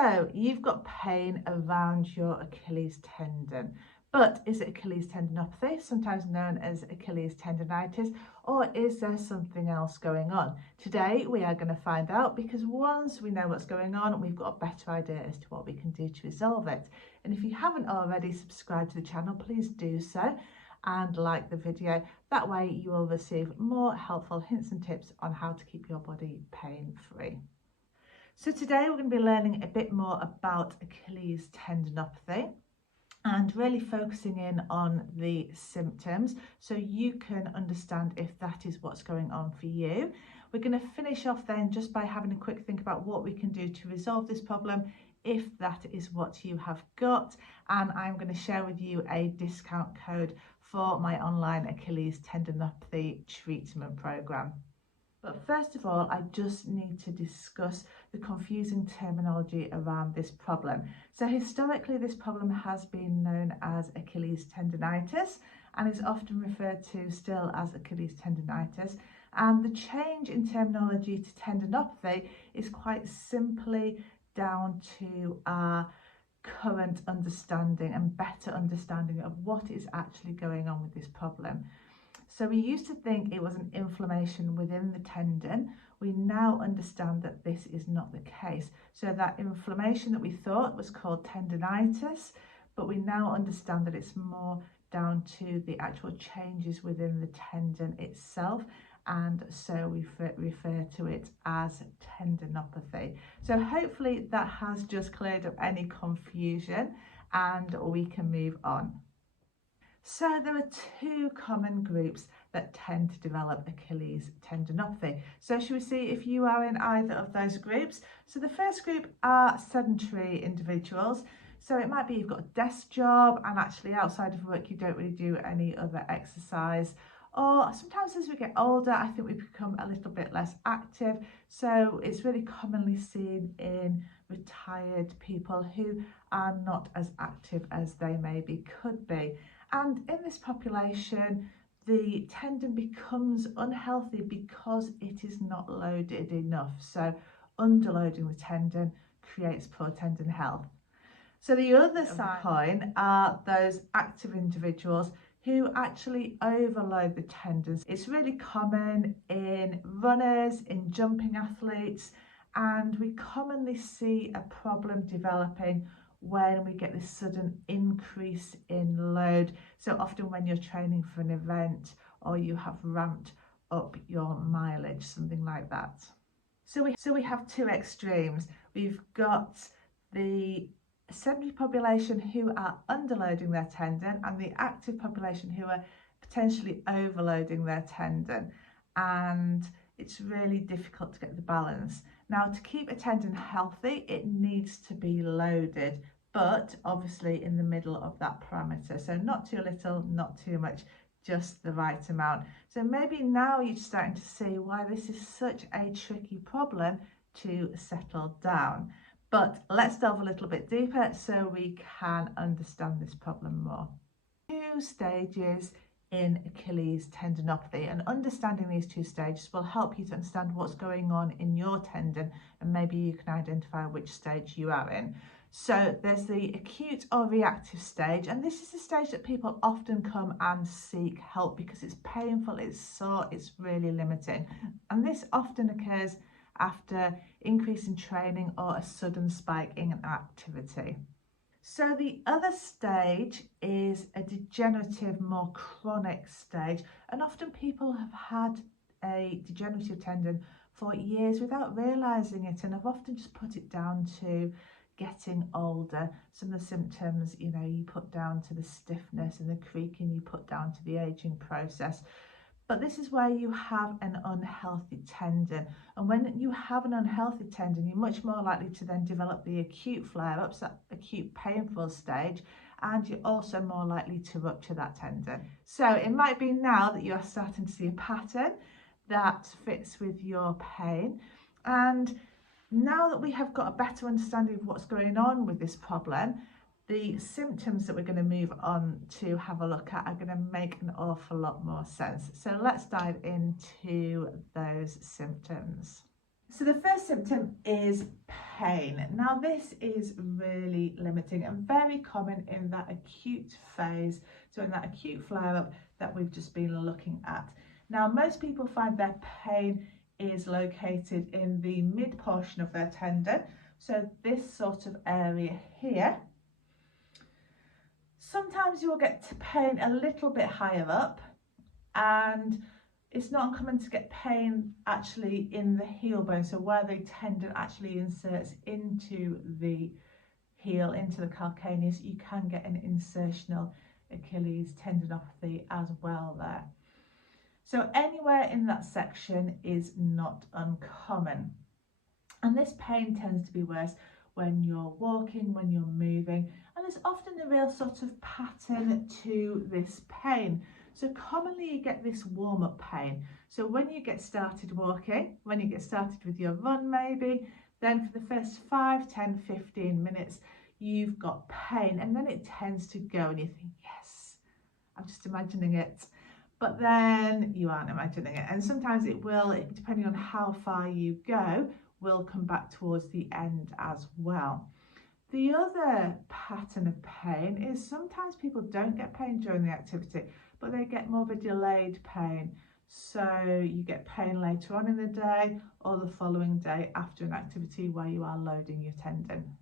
So you've got pain around your Achilles tendon, but is it Achilles tendinopathy, sometimes known as Achilles tendonitis, or is there something else going on? Today we are going to find out, because once we know what's going on, we've got a better idea as to what we can do to resolve it. And if you haven't already subscribed to the channel, please do so and like the video. That way you will receive more helpful hints and tips on how to keep your body pain-free. So today we're going to be learning a bit more about Achilles tendinopathy and really focusing in on the symptoms so you can understand if that is what's going on for you. We're going to finish off then just by having a quick think about what we can do to resolve this problem if that is what you have got, and I'm going to share with you a discount code for my online Achilles tendinopathy treatment program. But first of all, I just need to discuss the confusing terminology around this problem. So historically, this problem has been known as Achilles tendonitis and is often referred to still as Achilles tendonitis. And the change in terminology to tendinopathy is quite simply down to our current understanding and better understanding of what is actually going on with this problem. So we used to think it was an inflammation within the tendon. We now understand that this is not the case. So that inflammation that we thought was called tendonitis, but we now understand that it's more down to the actual changes within the tendon itself. And so we refer to it as tendinopathy. So hopefully that has just cleared up any confusion and we can move on. So there are two common groups that tend to develop Achilles tendinopathy. So shall we see if you are in either of those groups? So the first group are sedentary individuals. So it might be you've got a desk job and actually outside of work you don't really do any other exercise. Or sometimes as we get older, I think we become a little bit less active. So it's really commonly seen in retired people who are not as active as they maybe could be. And in this population, the tendon becomes unhealthy because it is not loaded enough. So underloading the tendon creates poor tendon health. So the other side of the coin are those active individuals who actually overload the tendons. It's really common in runners, in jumping athletes, and we commonly see a problem developing when we get this sudden increase in load. So often when you're training for an event or you have ramped up your mileage, something like that. So we have two extremes. We've got the sedentary population who are underloading their tendon and the active population who are potentially overloading their tendon. And it's really difficult to get the balance. Now, to keep a tendon healthy, it needs to be loaded, but obviously in the middle of that parameter. So not too little, not too much, just the right amount. So maybe now you're starting to see why this is such a tricky problem to settle down. But let's delve a little bit deeper so we can understand this problem more. Two stages in Achilles tendinopathy, and understanding these two stages will help you to understand what's going on in your tendon, and maybe you can identify which stage you are in. So there's the acute or reactive stage, and this is the stage that people often come and seek help because it's painful, it's sore, it's really limiting. And this often occurs after increase in training or a sudden spike in activity. So the other stage is a degenerative, more chronic stage, and often people have had a degenerative tendon for years without realising it, and have often just put it down to getting older. Some of the symptoms, you put down to the stiffness and the creaking, you put down to the ageing process. But this is where you have an unhealthy tendon. And when you have an unhealthy tendon, you're much more likely to then develop the acute flare-ups, that acute painful stage, and you're also more likely to rupture that tendon. So it might be now that you're starting to see a pattern that fits with your pain. And now that we have got a better understanding of what's going on with this problem, the symptoms that we're going to move on to have a look at are going to make an awful lot more sense. So let's dive into those symptoms. So the first symptom is pain. Now this is really limiting and very common in that acute phase, so in that acute flare-up that we've just been looking at. Now most people find their pain is located in the mid portion of their tendon, so this sort of area here. Sometimes you will get pain a little bit higher up, and it's not uncommon to get pain actually in the heel bone, so where the tendon actually inserts into the heel, into the calcaneus, you can get an insertional Achilles tendinopathy as well there. So anywhere in that section is not uncommon. And this pain tends to be worse when you're walking, when you're moving, and there's often a real sort of pattern to this pain. So commonly you get this warm-up pain. So when you get started walking, when you get started with your run maybe, then for the first 5, 10, 15 minutes, you've got pain, and then it tends to go and you think, yes, I'm just imagining it. But then you aren't imagining it. And sometimes it will, depending on how far you go, will come back towards the end as well. The other pattern of pain is sometimes people don't get pain during the activity, but they get more of a delayed pain. So you get pain later on in the day or the following day after an activity where you are loading your tendon.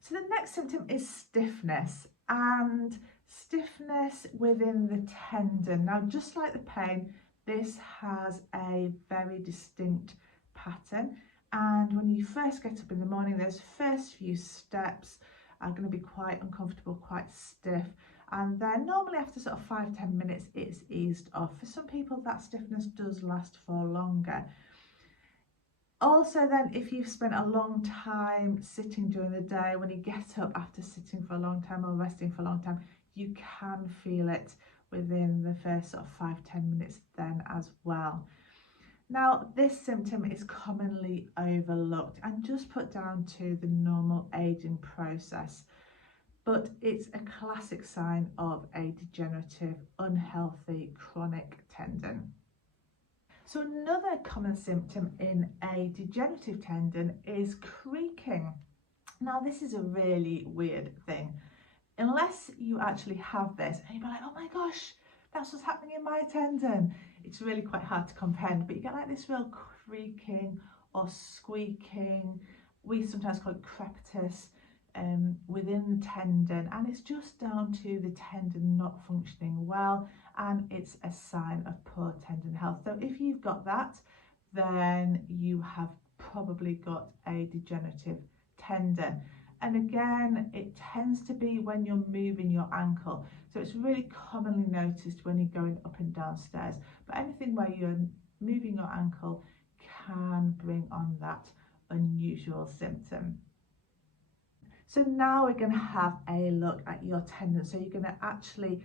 So the next symptom is stiffness, and stiffness within the tendon. Now, just like the pain, this has a very distinct pattern, and when you first get up in the morning, those first few steps are going to be quite uncomfortable, quite stiff, and then normally after sort of 5-10 minutes it's eased off. For some people that stiffness does last for longer. Also then, if you've spent a long time sitting during the day, when you get up after sitting for a long time or resting for a long time, you can feel it within the first sort of 5-10 minutes then as well. Now, this symptom is commonly overlooked and just put down to the normal aging process, but it's a classic sign of a degenerative, unhealthy, chronic tendon. So another common symptom in a degenerative tendon is creaking. Now, this is a really weird thing. Unless you actually have this and you'll be like, oh my gosh, that's what's happening in my tendon. It's really quite hard to comprehend, but you get like this real creaking or squeaking. We sometimes call it crepitus within the tendon, and it's just down to the tendon not functioning well, and it's a sign of poor tendon health. So if you've got that, then you have probably got a degenerative tendon. And again, it tends to be when you're moving your ankle. So it's really commonly noticed when you're going up and down stairs. But anything where you're moving your ankle can bring on that unusual symptom. So now we're going to have a look at your tendon. So you're going to actually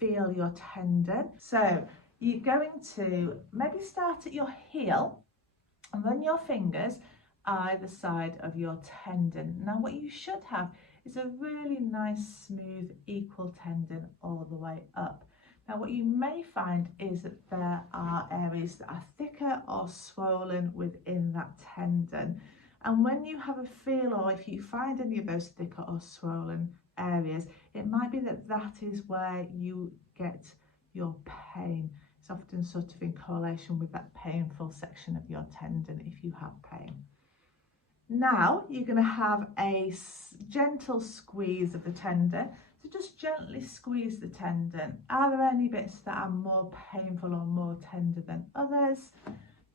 feel your tendon. So you're going to maybe start at your heel and run your fingers either side of your tendon. Now what you should have is a really nice, smooth, equal tendon all the way up. Now what you may find is that there are areas that are thicker or swollen within that tendon. And when you have a feel, or if you find any of those thicker or swollen areas, it might be that that is where you get your pain. It's often sort of in correlation with that painful section of your tendon if you have pain. Now you're going to have a gentle squeeze of the tendon. So just gently squeeze the tendon. Are there any bits that are more painful or more tender than others?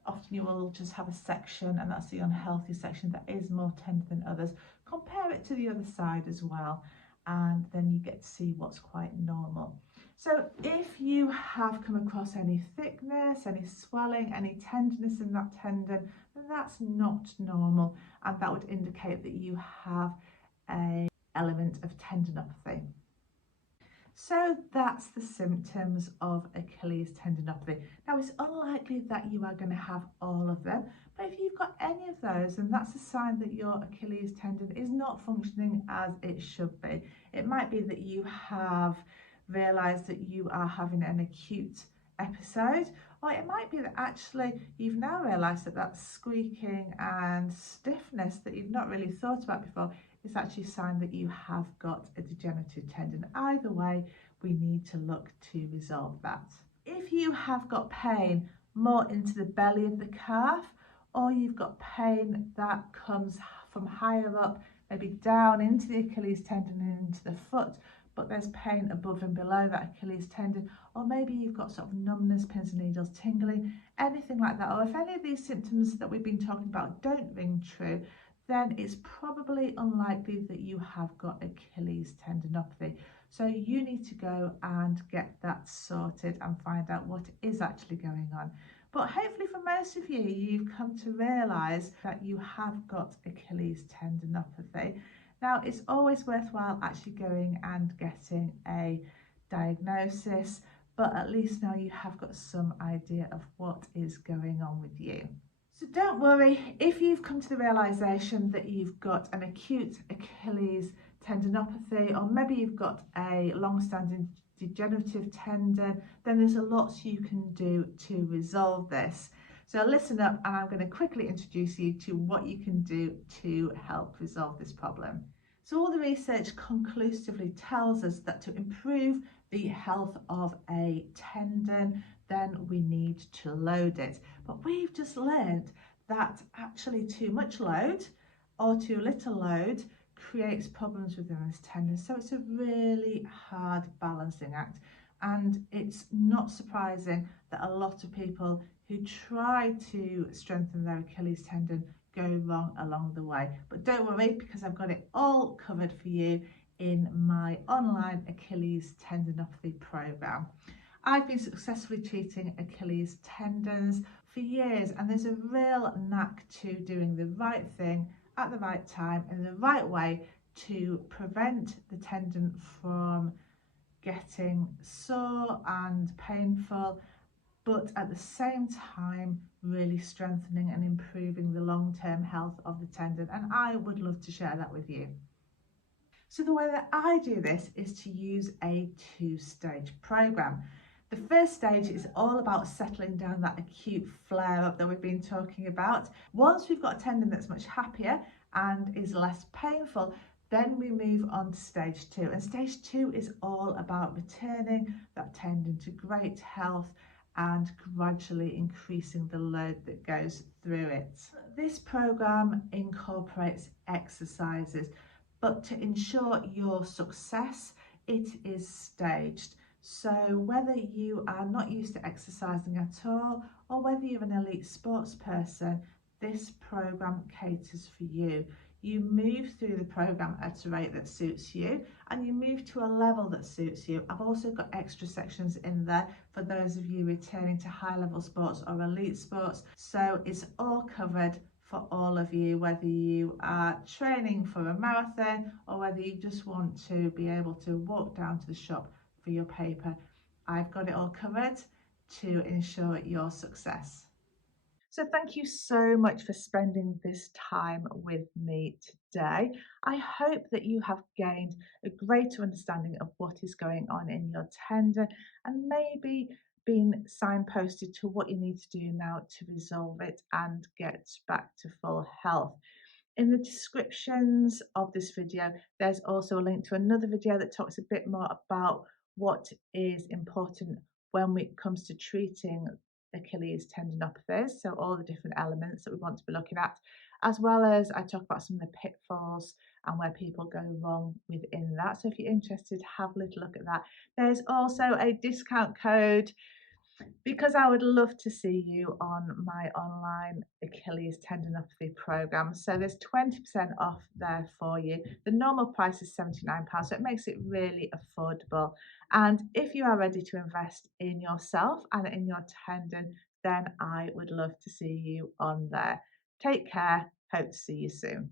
Often you will just have a section, and that's the unhealthy section, that is more tender than others. Compare it to the other side as well, and then you get to see what's quite normal. So if you have come across any thickness, any swelling, any tenderness in that tendon, then that's not normal, and that would indicate that you have an element of tendinopathy. So that's the symptoms of Achilles tendinopathy. Now it's unlikely that you are going to have all of them, but if you've got any of those, then that's a sign that your Achilles tendon is not functioning as it should be. It might be that you have realised that you are having an acute episode, Or it might be that actually you've now realised that that squeaking and stiffness that you've not really thought about before is actually a sign that you have got a degenerative tendon. Either way, we need to look to resolve that. If you have got pain more into the belly of the calf, or you've got pain that comes from higher up, maybe down into the Achilles tendon and into the foot, but there's pain above and below that Achilles tendon, or maybe you've got sort of numbness, pins and needles, tingling, anything like that, or if any of these symptoms that we've been talking about don't ring true, then it's probably unlikely that you have got Achilles tendinopathy. So you need to go and get that sorted and find out what is actually going on. But hopefully for most of you, you've come to realise that you have got Achilles tendinopathy. Now, it's always worthwhile actually going and getting a diagnosis, but at least now you have got some idea of what is going on with you. So don't worry if you've come to the realisation that you've got an acute Achilles tendinopathy, or maybe you've got a long-standing degenerative tendon, then there's a lot you can do to resolve this. So listen up, and I'm going to quickly introduce you to what you can do to help resolve this problem. So all the research conclusively tells us that to improve the health of a tendon, then we need to load it. But we've just learned that actually too much load or too little load creates problems within this tendon. So it's a really hard balancing act. And it's not surprising that a lot of people who try to strengthen their Achilles tendon go wrong along the way. But don't worry, because I've got it all covered for you in my online Achilles tendinopathy program. I've been successfully treating Achilles tendons for years, and there's a real knack to doing the right thing at the right time in the right way to prevent the tendon from getting sore and painful, but at the same time really strengthening and improving the long-term health of the tendon. And I would love to share that with you. So the way that I do this is to use a two-stage program. The first stage is all about settling down that acute flare-up that we've been talking about. Once we've got a tendon that's much happier and is less painful, then we move on to stage two. And stage two is all about returning that tendon to great health and gradually increasing the load that goes through it. This program incorporates exercises, but to ensure your success, it is staged. So whether you are not used to exercising at all, or whether you're an elite sports person, this program caters for you. You move through the program at a rate that suits you, and you move to a level that suits you. I've also got extra sections in there for those of you returning to high level sports or elite sports. So it's all covered for all of you, whether you are training for a marathon or whether you just want to be able to walk down to the shop for your paper. I've got it all covered to ensure your success. So thank you so much for spending this time with me today. I hope that you have gained a greater understanding of what is going on in your tendon, and maybe been signposted to what you need to do now to resolve it and get back to full health. In the descriptions of this video, there's also a link to another video that talks a bit more about what is important when it comes to treating Achilles tendinopathies, so all the different elements that we want to be looking at, as well as I talk about some of the pitfalls and where people go wrong within that. So if you're interested, have a little look at that. There's also a discount code because I would love to see you on my online Achilles tendinopathy program. So there's 20% off there for you. The normal price is £79, so it makes it really affordable. And if you are ready to invest in yourself and in your tendon, then I would love to see you on there. Take care. Hope to see you soon.